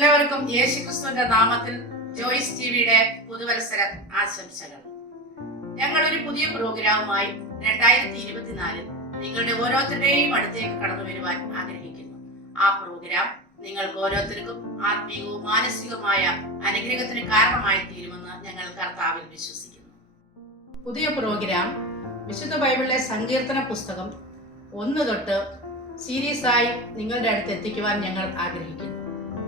എല്ലാവർക്കും യേശുക്രിസ്തുവിന്റെ നാമത്തിൽ ജോയ്സ് ടിവിയുടെ പുതുവത്സര ആശംസകൾ. ഞങ്ങൾ ഒരു പുതിയ പ്രോഗ്രാമുമായി 2024 നിങ്ങളുടെ ഓരോരുത്തരുടെയും അടുത്തേക്ക് കടന്നു വരുവാൻ ആഗ്രഹിക്കുന്നു. ആ പ്രോഗ്രാം നിങ്ങൾക്ക് ഓരോരുത്തർക്കും ആത്മീയവും മാനസികവുമായ അനുഗ്രഹത്തിന് കാരണമായി തീരുമെന്ന് ഞങ്ങൾ കർത്താവിൽ വിശ്വസിക്കുന്നു. പുതിയ പ്രോഗ്രാം വിശുദ്ധ ബൈബിളിലെ സങ്കീർത്തന പുസ്തകം 1 തൊട്ട് സീരീസായി നിങ്ങളുടെ അടുത്ത് എത്തിക്കുവാൻ ഞങ്ങൾ ആഗ്രഹിക്കുന്നു.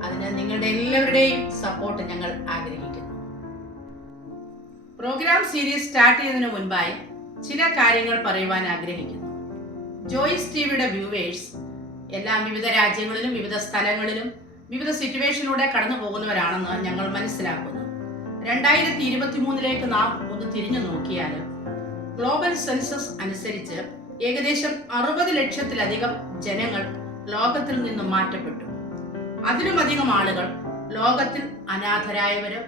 അതിന് നിങ്ങളുടെ എല്ലാവരുടെയും സപ്പോർട്ട് ഞങ്ങൾ ആഗ്രഹിക്കുന്നു. പ്രോഗ്രാം സീരീസ് സ്റ്റാർട്ട് ചെയ്യുന്നതിന് മുൻപായി ചില കാര്യങ്ങൾ പറയുവാൻ ആഗ്രഹിക്കുന്നു. ജോയ്സ് ടിവിയുടെ വ്യൂവേഴ്സ് എല്ലാം വിവിധ രാജ്യങ്ങളിലും വിവിധ സ്ഥലങ്ങളിലും വിവിധ സിറ്റുവേഷനിലൂടെ കടന്നു പോകുന്നവരാണെന്ന് ഞങ്ങൾ മനസ്സിലാക്കുന്നു. 2023 നാം ഒന്ന് തിരിഞ്ഞു നോക്കിയാൽ ഗ്ലോബൽ സെൻസസ് അനുസരിച്ച് ഏകദേശം 60 ലക്ഷത്തിലധികം ജനങ്ങൾ ലോകത്തിൽ നിന്നും മാറ്റപ്പെട്ടു. അതിലുമധികം ആളുകൾ ലോകത്തിൽ അനാഥരായവര്,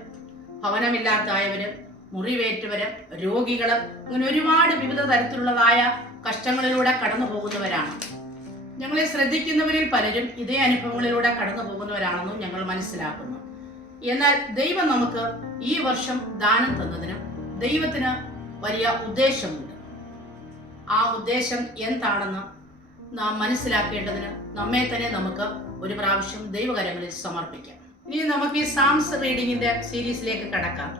ഭവനമില്ലാത്തവര്, മുറിവേറ്റവര്, രോഗികള്, അങ്ങനെ ഒരുപാട് വിവിധ തരത്തിലുള്ളതായ കഷ്ടങ്ങളിലൂടെ കടന്നു പോകുന്നവരാണ്. ഞങ്ങളെ ശ്രദ്ധിക്കുന്നവരിൽ പലരും ഇതേ അനുഭവങ്ങളിലൂടെ കടന്നു പോകുന്നവരാണെന്നും ഞങ്ങൾ മനസ്സിലാക്കുന്നു. എന്നാൽ ദൈവം നമുക്ക് ഈ വർഷം ദാനം തന്നതിന് ദൈവത്തിന് വലിയ ഉദ്ദേശമുണ്ട്. ആ ഉദ്ദേശം എന്താണെന്ന് നാം മനസ്സിലാക്കേണ്ടതിന് നമ്മെ തന്നെ നമുക്ക് ഒരു പ്രാവശ്യം ദൈവകരങ്ങളിൽ സമർപ്പിക്കാം. ഇനി നമുക്ക് ഈ സാംസ് റീഡിങ്ങിന്റെ സീരീസിലേക്ക് കടക്കാം.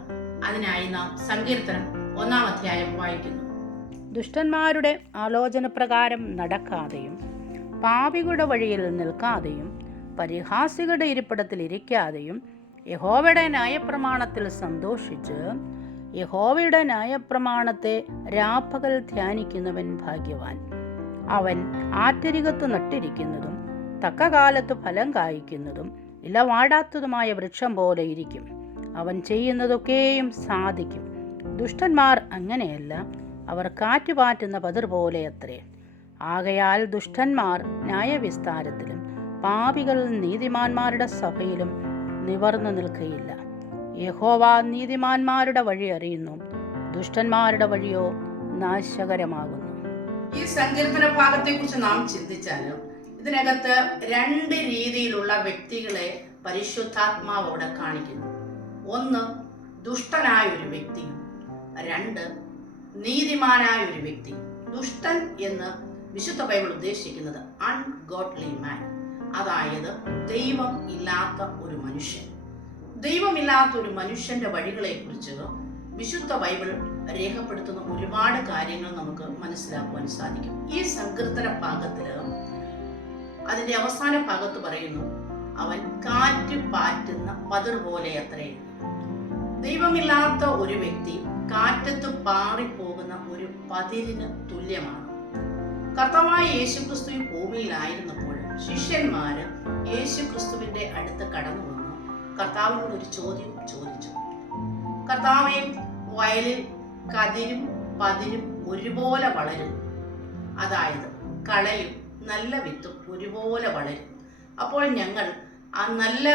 അതിനായി നാം സങ്കീർത്തനം 1-ാം അധ്യായം വായിക്കുന്നു. ദുഷ്ടന്മാരുടെ ആലോചന പ്രകാരം നടക്കാതെയും പാപികളുടെ വഴിയിൽ നിൽക്കാതെയും പരിഹാസികളുടെ ഇരിപ്പിടത്തിൽ ഇരിക്കാതെയും യഹോവയുടെ ന്യായപ്രമാണത്തിൽ സന്തോഷിച്ച് യഹോവയുടെ ന്യായപ്രമാണത്തെ രാപ്പകൽ ധ്യാനിക്കുന്നവൻ ഭാഗ്യവാൻ. അവൻ ആറ്റരികത്ത് നട്ടിരിക്കുന്നതും തക്ക കാലത്ത് ഫലം കായ്ക്കുന്നതും ഇല വാടാത്തതുമായ വൃക്ഷം പോലെ ഇരിക്കും. അവൻ ചെയ്യുന്നതൊക്കെയും സാധിക്കും. ദുഷ്ടന്മാർ അങ്ങനെയല്ല, അവർ കാറ്റുപാറ്റുന്ന പതിർ പോലെ അത്രേ. ആകയാൽ ദുഷ്ടന്മാർ ന്യായവിസ്താരത്തിലും പാപികൾ നീതിമാന്മാരുടെ സഭയിലും നിവർന്നു നിൽക്കുകയില്ല. യഹോവ നീതിമാന്മാരുടെ വഴി അറിയുന്നു, ദുഷ്ടന്മാരുടെ വഴിയോ നാശകരമാകുന്നു. ഈ സങ്കീർത്തന ഭാഗത്തെ കുറിച്ച് നാം ചിന്തിച്ചാൽ ഇതിനകത്ത് 2 രീതിയിലുള്ള വ്യക്തികളെ പരിശുദ്ധാത്മാവ് അവിടെ കാണിക്കുന്നു. 1 ദുഷ്ടനായ ഒരു വ്യക്തി, 2 നീതിമാനായ ഒരു വ്യക്തി. ദുഷ്ടൻ എന്ന് വിശുദ്ധ ബൈബിൾ ഉദ്ദേശിക്കുന്നത് അൺഗോഡ്ലി മാൻ, അതായത് ദൈവം ഇല്ലാത്ത ഒരു മനുഷ്യൻ. ദൈവമില്ലാത്ത ഒരു മനുഷ്യന്റെ വഴികളെ കുറിച്ച് വിശുദ്ധ ബൈബിൾ രേഖപ്പെടുത്തുന്ന ഒരുപാട് കാര്യങ്ങൾ നമുക്ക് മനസ്സിലാക്കുവാൻ സാധിക്കും. ഈ സങ്കീർത്തന ഭാഗത്തില് അതിന്റെ അവസാന ഭാഗത്ത് പറയുന്നു, അവൻ കാറ്റ് പാറ്റുന്ന പതിർ പോലെ അത്രേ. ദൈവമില്ലാത്ത ഒരു വ്യക്തി കാറ്റത്ത് പാറിപ്പോകുന്ന ഒരു പതിരിന് തുല്യമാണ്. കർത്താവായ യേശുക്രിസ്തു ഈ ഭൂമിയിലായിരുന്നപ്പോൾ ശിഷ്യന്മാര് യേശുക്രിസ്തുവിന്റെ അടുത്ത് കടന്നു വന്ന് കർത്താവിനോട് ഒരു ചോദ്യം ചോദിച്ചു. കർത്താവേ, വയലിൽ കതിരും പതിരും ഒരുപോലെ വളരും, അതായത് കളയും നല്ല വിത്തും ഒരുപോലെ വളരും. അപ്പോൾ ഞങ്ങൾ ആ നല്ല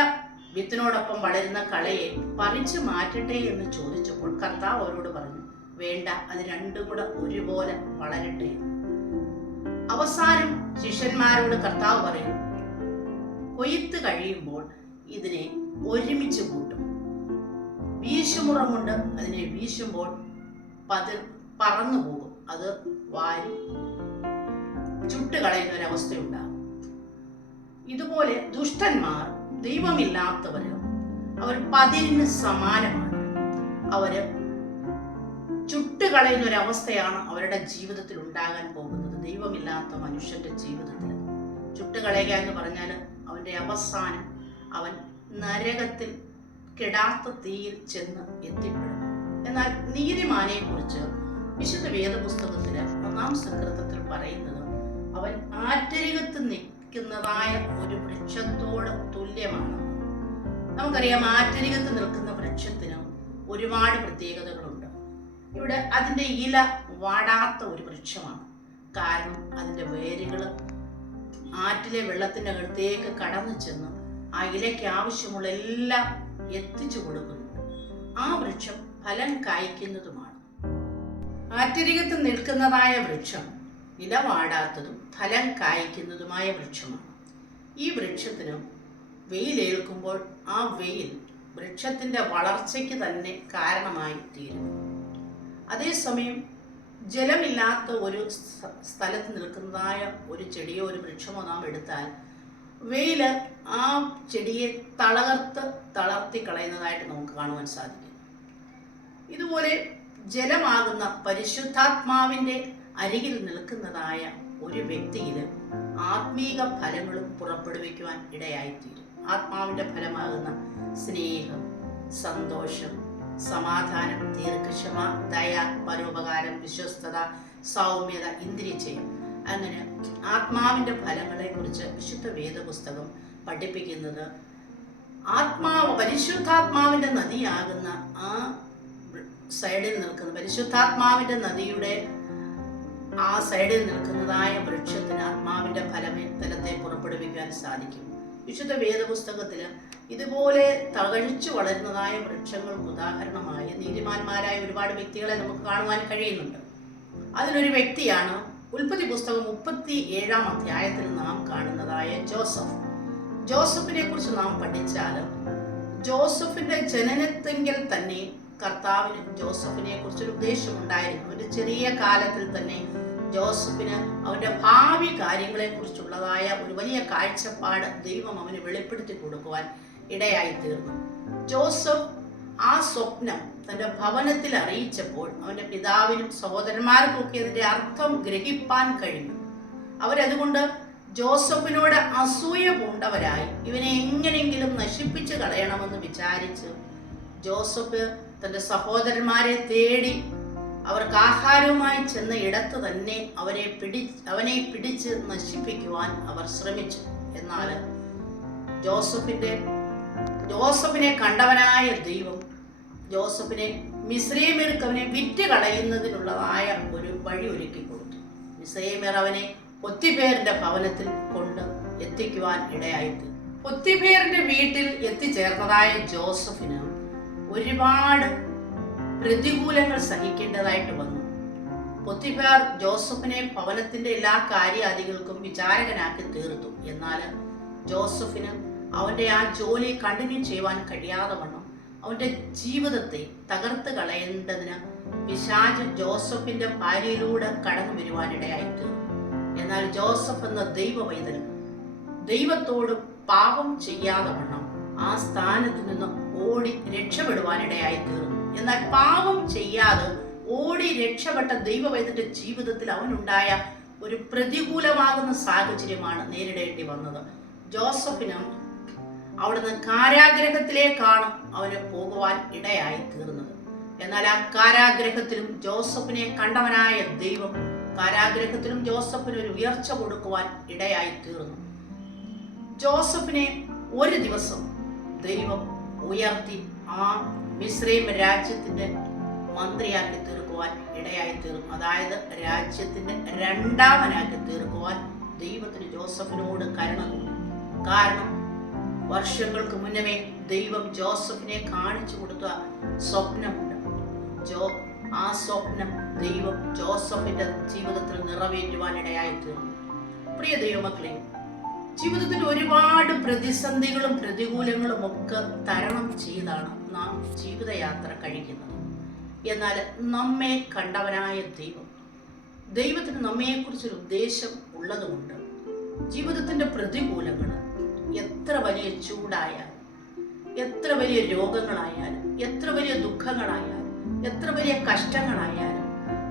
വിത്തിനോടൊപ്പം വളരുന്ന കളയെ പറിച്ചു മാറ്റട്ടെ എന്ന് ചോദിച്ചപ്പോൾ കർത്താവ് അവരോട് പറഞ്ഞു, വേണ്ട, അത് രണ്ടും കൂടെ ഒരുപോലെ വളരട്ടെ. അവസാനം ശിഷ്യന്മാരോട് കർത്താവ് പറയുന്നു, കൊയ്ത്ത് കഴിയുമ്പോൾ ഇതിനെ ഒരുമിച്ച് കൂട്ടും, വീശുമുറം കൊണ്ട് അതിനെ വീശുമ്പോൾ പറന്നു പോകും, അത് വാരി ചുട്ടുകളയുന്ന ഒരവസ്ഥയുണ്ടാകും. ഇതുപോലെ ദുഷ്ടന്മാർ, ദൈവമില്ലാത്തവര്, അവർ പതിരിന് സമാനമാണ്. അവര് ചുട്ടുകളയുന്ന ഒരവസ്ഥയാണ് അവരുടെ ജീവിതത്തിൽ ഉണ്ടാകാൻ പോകുന്നത്. ദൈവമില്ലാത്ത മനുഷ്യന്റെ ജീവിതത്തിൽ ചുട്ടുകളയുക എന്ന് പറഞ്ഞാൽ അവന്റെ അവസാനം അവൻ നരകത്തിൽ കെടാത്ത തീയിൽ ചെന്ന് എത്തിപ്പെടും. എന്നാൽ നീതിമാനെ കുറിച്ച് വിശുദ്ധ വേദപുസ്തകത്തില് 1-ാം സങ്കീർത്തനത്തിൽ പറയുന്നത് അവൻ ആറ്റരികത്ത് നിൽക്കുന്നതായ ഒരു വൃക്ഷത്തോട് തുല്യമാണ്. നമുക്കറിയാം, ആറ്റരികത്ത് നിൽക്കുന്ന വൃക്ഷത്തിന് ഒരുപാട് പ്രത്യേകതകളുണ്ട്. ഇവിടെ അതിൻ്റെ ഇല വാടാത്ത ഒരു വൃക്ഷമാണ്. കാരണം അതിൻ്റെ വേരുകൾ ആറ്റിലെ വെള്ളത്തിൻ്റെ അകത്തേക്ക് കടന്നു ചെന്ന് ആ ഇലയ്ക്ക് ആവശ്യമുള്ള എല്ലാം എത്തിച്ചു കൊടുക്കുന്നുണ്ട്. ആ വൃക്ഷം ഫലം കായ്ക്കുന്നതുമാണ്. ആറ്റരികത്ത് നിൽക്കുന്നതായ വൃക്ഷം ഇല വാടാത്തതും ഫലം കായ്ക്കുന്നതുമായ വൃക്ഷമാണ്. ഈ വൃക്ഷത്തിന് വെയിലേൽക്കുമ്പോൾ ആ വെയിൽ വൃക്ഷത്തിൻ്റെ വളർച്ചയ്ക്ക് തന്നെ കാരണമായി തീരും. അതേസമയം ജലമില്ലാത്ത ഒരു സ്ഥലത്ത് നിൽക്കുന്നതായ ഒരു ചെടിയോ ഒരു വൃക്ഷമോ നാം എടുത്താൽ വെയിൽ ആ ചെടിയെ തളർത്തി കളയുന്നതായിട്ട് നമുക്ക് കാണുവാൻ സാധിക്കും. ഇതുപോലെ ജലമാകുന്ന പരിശുദ്ധാത്മാവിൻ്റെ അരികിൽ നിൽക്കുന്നതായ ഒരു വ്യക്തിയിൽ ആത്മീക ഫലങ്ങളും പുറപ്പെടുവിക്കുവാൻ ഇടയായിത്തീരും. ആത്മാവിൻ്റെ ഫലമാകുന്ന സ്നേഹം, സന്തോഷം, സമാധാനം, ദീർഘക്ഷമ, ദയ, പരോപകാരം, വിശ്വസ്തത, സൗമ്യത, ഇന്ദ്രിയജയം, അങ്ങനെ ആത്മാവിൻ്റെ ഫലങ്ങളെക്കുറിച്ച് വിശുദ്ധ വേദപുസ്തകം പഠിപ്പിക്കുന്നത് പരിശുദ്ധാത്മാവിൻ്റെ നദിയാകുന്ന ആ സൈഡിൽ നിൽക്കുന്ന പരിശുദ്ധാത്മാവിൻ്റെ നദിയുടെ ആ സൈഡിൽ നിൽക്കുന്നതായ വൃക്ഷത്തിന് ആത്മാവിൻ്റെ ഫലത്തെ പുറപ്പെടുവിക്കാൻ സാധിക്കും. വിശുദ്ധ വേദപുസ്തകത്തിൽ ഇതുപോലെ തഴച്ചു വളരുന്നതായ വൃക്ഷങ്ങൾക്ക് ഉദാഹരണമായി നീതിമാന്മാരായ ഒരുപാട് വ്യക്തികളെ നമുക്ക് കാണുവാൻ കഴിയുന്നുണ്ട്. അതിലൊരു വ്യക്തിയാണ് ഉൽപ്പത്തി പുസ്തകം 37-ാം അധ്യായത്തിൽ നാം കാണുന്നതായ ജോസഫ്. ജോസഫിനെ കുറിച്ച് നാം പഠിച്ചാൽ ജോസഫിന്റെ ജനനത്തെങ്കിൽ തന്നെ കർത്താവിന് ജോസഫിനെ കുറിച്ചൊരു ഉദ്ദേശമുണ്ടായിരുന്നു. ഒരു ചെറിയ കാലത്തിൽ തന്നെ ജോസഫിന് അവന്റെ ഭാവി കാര്യങ്ങളെ കുറിച്ചുള്ളതായ ഒരു വലിയ കാഴ്ചപ്പാട് ദൈവം അവന് വെളിപ്പെടുത്തി കൊടുക്കുവാൻ ഇടയായി തീർന്നു. ജോസഫ് ആ സ്വപ്നം തന്റെ ഭവനത്തിൽ അറിയിച്ചപ്പോൾ അവന്റെ പിതാവിനും സഹോദരന്മാർക്കും ഒക്കെ അതിന്റെ അർത്ഥം ഗ്രഹിപ്പാൻ കഴിഞ്ഞു. അവരതുകൊണ്ട് ജോസഫിനോട് അസൂയ പൂണ്ടവരായി ഇവനെ എങ്ങനെയെങ്കിലും നശിപ്പിച്ചു കളയണമെന്ന് വിചാരിച്ച് ജോസഫ് തന്റെ സഹോദരന്മാരെ തേടി അവർക്ക് ആഹാരവുമായി ചെന്ന ഇടത്ത് തന്നെ അവനെ പിടിച്ച് നശിപ്പിക്കുവാൻ അവർ ശ്രമിച്ചു. എന്നാൽ ജോസഫിനെ കണ്ടവനായ ദൈവം ജോസഫിനെ മിസ്രയീമ്യർക്ക് അവനെ വിറ്റ് കളയുന്നതിനുള്ളതായ ഒരു വഴി ഒരുക്കി കൊടുത്തു. മിസ്രയീമ്യർ അവനെ പൊത്തിഫേറിന്റെ ഭവനത്തിൽ കൊണ്ട് എത്തിക്കുവാൻ ഇടയായിത്തീർന്നു. പൊത്തിഫേറിന്റെ വീട്ടിൽ എത്തിച്ചേർന്നതായ ജോസഫിന് ഒരുപാട് പ്രതികൂലങ്ങൾ സഹിക്കേണ്ടതായിട്ട് വന്നു. പൊത്തിഫേർ ജോസഫിനെ ഭവനത്തിന്റെ എല്ലാ കാര്യാദികൾക്കും വിചാരകനാക്കി തീർത്തു. എന്നാൽ ജോസഫിന് അവന്റെ ആ ജോലി കണ്ടിന്യൂ ചെയ്യുവാൻ കഴിയാതെ വണ്ണം അവന്റെ ജീവിതത്തെ തകർത്ത് കളയേണ്ടതിന് പിശാച് ജോസഫിന്റെ ഭാര്യയിലൂടെ കടന്നു വരുവാനിടയായി തീർന്നു. എന്നാൽ ജോസഫ് എന്ന ദൈവവൈതൽ ദൈവത്തോട് പാപം ചെയ്യാതെ വണ്ണം ആ സ്ഥാനത്ത് നിന്ന് ഓടി രക്ഷപ്പെടുവാനിടയായി തീർന്നു. എന്നാൽ പാപം ചെയ്യാതെ ഓടി രക്ഷപ്പെട്ട ദൈവവൈതന്റെ ജീവിതത്തിൽ അവനുണ്ടായ ഒരു പ്രതികൂലമാകുന്ന സാഹചര്യമാണ് നേരിടേണ്ടി വന്നത്. ജോസഫിന് അവിടുന്ന് കാരാഗ്രഹത്തിലേക്കാണ് അവന് പോകുവാൻ ഇടയായി തീർന്നത്. എന്നാൽ ആ കാരാഗ്രഹത്തിലും ജോസഫിനെ കണ്ടവനായ ദൈവം കാരാഗ്രഹത്തിലും ജോസഫിന് ഒരു ഉയർച്ച കൊടുക്കുവാൻ ഇടയായി തീർന്നു. ജോസഫിനെ ഒരു ദിവസം ദൈവം ഉയർത്തി ആ മിസ്രൈം രാജ്യത്തിന്റെ മന്ത്രിയാക്കി തീർക്കുവാൻ ഇടയായി തീർന്നു. അതായത് രാജ്യത്തിന്റെ രണ്ടാമനാക്കി തീർക്കുവാൻ ദൈവത്തിന് ജോസഫിനോട് കരുണ തോന്നി. കാരണം വർഷങ്ങൾക്ക് മുന്നമേ ദൈവം ജോസഫിനെ കാണിച്ചു കൊടുത്ത സ്വപ്നമുണ്ട്. ആ സ്വപ്നം ദൈവം ജോസഫിന്റെ ജീവിതത്തിൽ നിറവേറ്റുവാൻ ഇടയായി തീർന്നു. പ്രിയ ദൈവമക്കളെ, ജീവിതത്തിൽ ഒരുപാട് പ്രതിസന്ധികളും പ്രതികൂലങ്ങളും ഒക്കെ തരണം ചെയ്താണ് നാം ജീവിതയാത്ര കഴിക്കുന്നത്. എന്നാൽ നമ്മെ കണ്ടവനായ ദൈവത്തിന് നമ്മെക്കുറിച്ചൊരു ഉദ്ദേശം ഉള്ളതുകൊണ്ട് ജീവിതത്തിന്റെ പ്രതികൂലങ്ങൾ എത്ര വലിയ ചൂടായാലും, എത്ര വലിയ രോഗങ്ങളായാലും, എത്ര വലിയ ദുഃഖങ്ങളായാലും, എത്ര വലിയ കഷ്ടങ്ങളായാലും,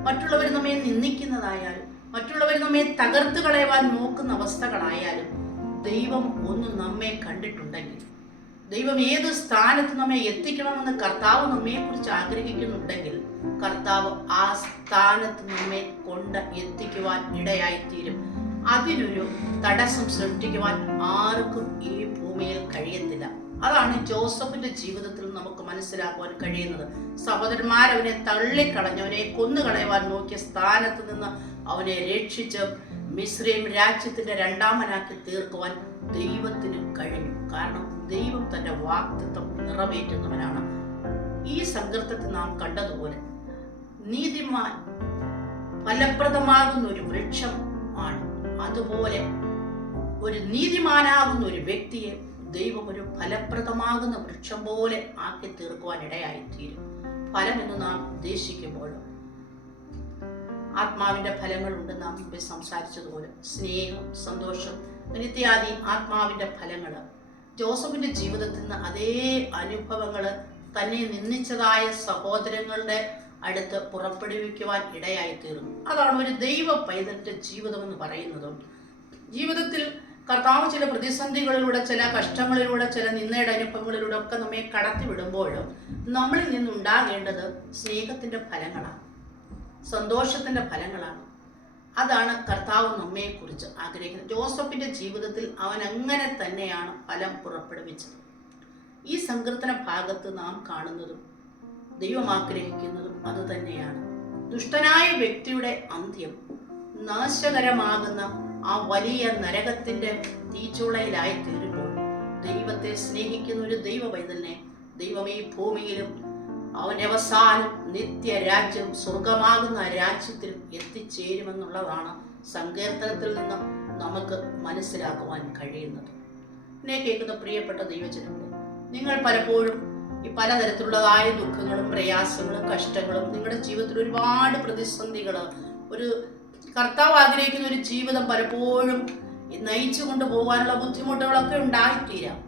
മറ്റുള്ളവർ നമ്മെ നിന്ദിക്കുന്നതായാലും, മറ്റുള്ളവർ നമ്മെ തകർത്ത് കളയുവാൻ നോക്കുന്ന അവസ്ഥകളായാലും, ദൈവം ഒന്ന് നമ്മെ കണ്ടിട്ടുണ്ടെങ്കിൽ, ദൈവം ഏത് സ്ഥാനത്ത് നമ്മെ എത്തിക്കണമെന്ന് കർത്താവ് നമ്മെക്കുറിച്ച് ആഗ്രഹിക്കുന്നുണ്ടെങ്കിൽ കർത്താവ് ആ സ്ഥാനത്ത് നമ്മെ കൊണ്ട് എത്തിക്കുവാൻ ഇടയായിത്തീരും. അതിനൊരു തടസ്സം സൃഷ്ടിക്കുവാൻ ആർക്കും ഈ ഭൂമിയിൽ കഴിയത്തില്ല. അതാണ് ജോസഫിന്റെ ജീവിതത്തിൽ നമുക്ക് മനസ്സിലാക്കുവാൻ കഴിയുന്നത്. സഹോദരന്മാരവനെ തള്ളിക്കളഞ്ഞ് അവനെ കൊന്നുകളയുവാൻ നോക്കിയ സ്ഥാനത്ത് നിന്ന് അവനെ രക്ഷിച്ച് മിസ്രൈം രാജ്യത്തിന്റെ രണ്ടാമനാക്കി തീർക്കുവാൻ ദൈവത്തിന് കഴിഞ്ഞു. കാരണം ദൈവം തന്റെ വാഗ്ദത്തം നിറവേറ്റുന്നവനാണ്. ഈ സങ്കീർത്തനത്തിൽ നാം കണ്ടതുപോലെ നീതിമാൻ ഫലപ്രദമാകുന്ന ഒരു വൃക്ഷം ആണ്. അതുപോലെ ഒരു നീതിമാനാകുന്ന ഒരു വ്യക്തിയെ ദൈവം ഒരു ഫലപ്രദമാകുന്ന വൃക്ഷം പോലെ ആക്കി തീർക്കുവാൻ ഇടയായിത്തീരും. ഫലം എന്ന് നാം ഉദ്ദേശിക്കുമ്പോൾ ആത്മാവിന്റെ ഫലങ്ങളുണ്ട്. നാം മുമ്പ് സംസാരിച്ചതുപോലെ സ്നേഹം, സന്തോഷം, നിത്യാദി ആത്മാവിന്റെ ഫലങ്ങൾ. ജോസഫിന്റെ ജീവിതത്തിൽ നിന്ന് അതേ അനുഭവങ്ങൾ തന്നെ നിന്ദിച്ചതായ സഹോദരങ്ങളുടെ അടുത്ത് പുറപ്പെടുവിക്കുവാൻ ഇടയായിത്തീർന്നു. അതാണ് ഒരു ദൈവ പൈതലിന്റെ ജീവിതം എന്ന് പറയുന്നതും. ജീവിതത്തിൽ കർത്താവ് ചില പ്രതിസന്ധികളിലൂടെ, ചില കഷ്ടങ്ങളിലൂടെ, ചില നിന്ദയുടെ അനുഭവങ്ങളിലൂടെ ഒക്കെ നമ്മെ കടത്തിവിടുമ്പോഴും നമ്മളിൽ നിന്നുണ്ടാകേണ്ടത് സ്നേഹത്തിന്റെ ഫലങ്ങളാണ്, സന്തോഷത്തിന്റെ ഫലങ്ങളാണ്. അതാണ് കർത്താവ് നമ്മെക്കുറിച്ച് ആഗ്രഹിക്കുന്നത്. ജോസഫിന്റെ ജീവിതത്തിൽ അവൻ അങ്ങനെ തന്നെയാണ് ഫലം പുറപ്പെടുവിച്ചത്. ഈ സങ്കീർത്തന ഭാഗത്ത് നാം കാണുന്നതും ദൈവം ആഗ്രഹിക്കുന്നതും അത് തന്നെയാണ്. ദുഷ്ടനായ വ്യക്തിയുടെ അന്ത്യം നാശകരമാകുന്ന ആ വലിയ നരകത്തിന്റെ തീച്ചുളയിലായി തീരുമ്പോൾ ദൈവത്തെ സ്നേഹിക്കുന്ന ഒരു ദൈവ പൈതലിനെ ദൈവമേ ഭൂമിയിലും അവന്റെ അവസാനം നിത്യരാജ്യം, സ്വർഗമാകുന്ന രാജ്യത്തിലും എത്തിച്ചേരുമെന്നുള്ളതാണ് സങ്കീർത്തനത്തിൽ നിന്നും നമുക്ക് മനസ്സിലാക്കുവാൻ കഴിയുന്നത്. എന്നെ കേൾക്കുന്ന പ്രിയപ്പെട്ട ദൈവജനങ്ങളെ, നിങ്ങൾ പലപ്പോഴും ഈ പലതരത്തിലുള്ളതായ ദുഃഖങ്ങളും പ്രയാസങ്ങളും കഷ്ടങ്ങളും, നിങ്ങളുടെ ജീവിതത്തിൽ ഒരുപാട് പ്രതിസന്ധികൾ, ഒരു കർത്താവ് ആഗ്രഹിക്കുന്ന ഒരു ജീവിതം പലപ്പോഴും നയിച്ചു കൊണ്ടുപോകാനുള്ള ബുദ്ധിമുട്ടുകളൊക്കെ ഉണ്ടായിത്തീരാം.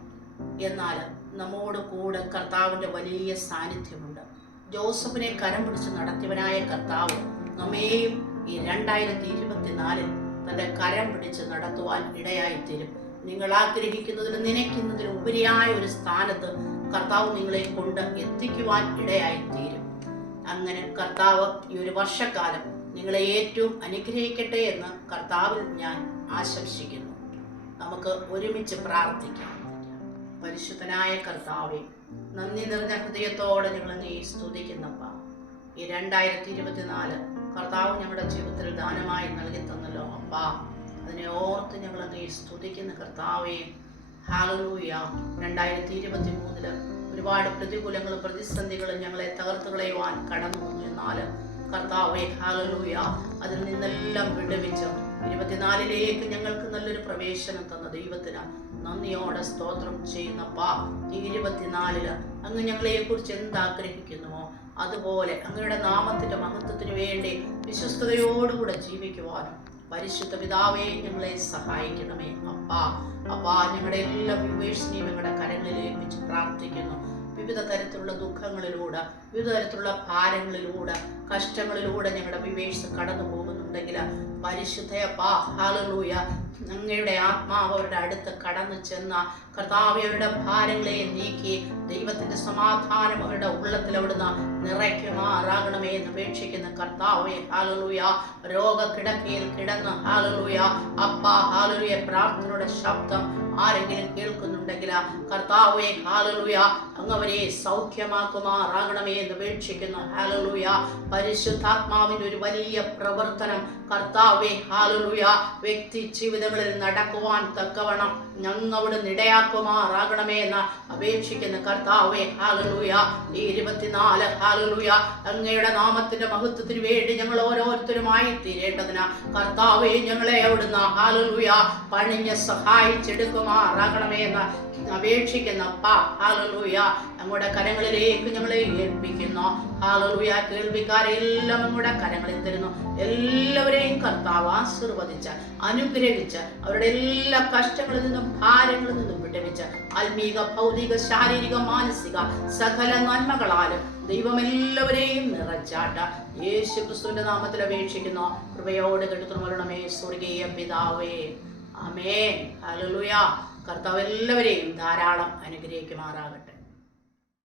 എന്നാൽ നമ്മോട് കൂടെ കർത്താവിന്റെ വലിയ സാന്നിധ്യമുണ്ട്. ജോസഫിനെ കരം പിടിച്ച് നടത്തിയവനായ കർത്താവ് നമ്മെയും ഈ 2024 തന്റെ കരം പിടിച്ച് നടത്തുവാൻ ഇടയായിത്തീരും. നിങ്ങൾ ആഗ്രഹിക്കുന്നതിനും നനയ്ക്കുന്നതിനും ഉപരിയായ ഒരു സ്ഥാനത്ത് കർത്താവ് നിങ്ങളെ കൊണ്ട് എത്തിക്കുവാൻ ഇടയായിത്തീരും. അങ്ങനെ കർത്താവ് ഈ ഒരു വർഷക്കാലം നിങ്ങളെ ഏറ്റവും അനുഗ്രഹിക്കട്ടെ എന്ന് കർത്താവിൽ ഞാൻ ആശംസിക്കുന്നു. നമുക്ക് ഒരുമിച്ച് പ്രാർത്ഥിക്കാം. പരിശുദ്ധനായ കർത്താവേ, നന്ദി നിറഞ്ഞ ഹൃദയത്തോടെ ഞങ്ങൾ അങ്ങേ സ്തുതിക്കുന്നപ്പ. ഈ 2024 കർത്താവ് ഞങ്ങളുടെ ജീവിതത്തിൽ ദാനമായി നൽകി തന്നല്ലോ അപ്പാ. അതിനെ ഓർത്ത് ഞങ്ങൾ അങ്ങേ സ്തുതിക്കുന്ന കർത്താവേ. ഹല്ലേലൂയ. 2023 ഒരുപാട് പ്രതികൂലങ്ങളും പ്രതിസന്ധികളും ഞങ്ങളെ തകർത്ത് കളയുവാൻ കടന്നു വന്നു. എന്നാൽ കർത്താവേ ഹല്ലേലൂയ, അതിൽ നിന്നെല്ലാം വിടുവിച്ച് 24ലേക്ക് ഞങ്ങൾക്ക് നല്ലൊരു പ്രവേശനം തന്ന ദൈവത്തിന് നന്ദിയോടെ സ്തോത്രം ചെയ്യുന്നപ്പാ. ഈ 24 അങ്ങ് ഞങ്ങളെ കുറിച്ച് എന്താഗ്രഹിക്കുന്നുവോ അതുപോലെ അങ്ങയുടെ നാമത്തിന്റെ മഹത്വത്തിന് വേണ്ടി വിശ്വസ്തയോടുകൂടെ ജീവിക്കുവാനും പരിശുദ്ധ പിതാവേ ഞങ്ങളെ സഹായിക്കണമേ അപ്പാ. അപ്പാ, ഞങ്ങളുടെ എല്ലാ വ്യൂവേഴ്സിനെയും ഞങ്ങളുടെ കരങ്ങളിൽ ഏൽപ്പിച്ച് പ്രാർത്ഥിക്കുന്നു. വിവിധ തരത്തിലുള്ള ദുഃഖങ്ങളിലൂടെ, വിവിധ തരത്തിലുള്ള ഭാരങ്ങളിലൂടെ, കഷ്ടങ്ങളിലൂടെ ഞങ്ങളുടെ വ്യൂവേഴ്സ് കടന്നു പോകുന്നുണ്ടെങ്കിൽ പരിശുദ്ധയപ്പാ ഹല്ലേലൂയ, അങ്ങയുടെ ആത്മാവ് അവരുടെ അടുത്ത് കടന്നു ചെന്ന കർത്താവേ അവരുടെ ഭാരങ്ങളെ നീക്കി ദൈവത്തിന്റെ സമാധാനം അവരുടെ ഉള്ളത്തിൽ അവിടുന്ന് നിറയ്ക്കുമാറാകണമേ എന്ന് അപേക്ഷിക്കുന്ന കർത്താവേ ഹല്ലേലൂയ. രോഗക്കിടക്കയിൽ കിടന്ന് ഹല്ലേലൂയ അപ്പാ ഹല്ലേലൂയ പ്രാർത്ഥനയുടെ ശബ്ദം ആരെങ്കിലും കേൾക്കുന്നുണ്ടെങ്കിൽ കർത്താവേ ഹല്ലേലൂയ അങ്ങ് അവരെ സൗഖ്യമാക്കുമാറാകണമേ എന്ന് അപേക്ഷിക്കുന്നു. ഹല്ലേലൂയ. പരിശുദ്ധാത്മാവിന്റെ ഒരു വലിയ പ്രവർത്തനം കർത്താവേ ഹല്ലേലൂയ വ്യക്തി ജീവിതങ്ങളിൽ നടക്കുവാൻ തക്കവണ്ണം ഞങ്ങളുടെ ഇടയാക്കുമാറാകണമേ എന്ന് അപേക്ഷിക്കുന്ന കർത്താവേ ഹല്ലേലൂയ. ഈ 24 ഹല്ലേലൂയ അങ്ങയുടെ നാമത്തിന്റെ മഹത്വത്തിന് വേണ്ടി ഞങ്ങൾ ഓരോരുത്തരുമായി തീരേണ്ടതിന് കർത്താവേ ഞങ്ങളെ അവിടുന്ന് ഹല്ലേലൂയ പണിഞ്ഞ് സഹായിച്ചെടുക്കുമാറാകണമേ എന്ന് അപേക്ഷിക്കുന്ന ഹല്ലേലൂയ. ഞങ്ങളുടെ കരങ്ങളിലേക്ക് ഞങ്ങളെ ഏൽപ്പിക്കുന്നു. ഹല്ലേലൂയ. കേൾവിക്കാരെല്ലാം ഞങ്ങളുടെ കരങ്ങളിൽ തരുന്നു. എല്ലാവരെയും കർത്താവ് ആശീർവദിച്ച് അനുഗ്രഹിച്ച് അവരുടെ എല്ലാ കഷ്ടങ്ങളിൽ നിന്നും ഭാരങ്ങളിൽ നിന്നും വിടുവിച്ച് ആത്മീക, ഭൗതിക, ശാരീരിക, മാനസിക സകല നന്മകളാലും ദൈവം എല്ലാവരെയും നിറച്ചാട്ട യേശു ക്രിസ്തുവിന്റെ നാമത്തിൽ അപേക്ഷിക്കുന്നു. കൃപയോട് കെട്ടുത്തുണരണമേ സ്വർഗീയ പിതാവേ. ആമേൻ. ഹല്ലേലൂയ. കർത്താവ് എല്ലാവരെയും ധാരാളം അനുഗ്രഹിക്കുമാറാകട്ടെ.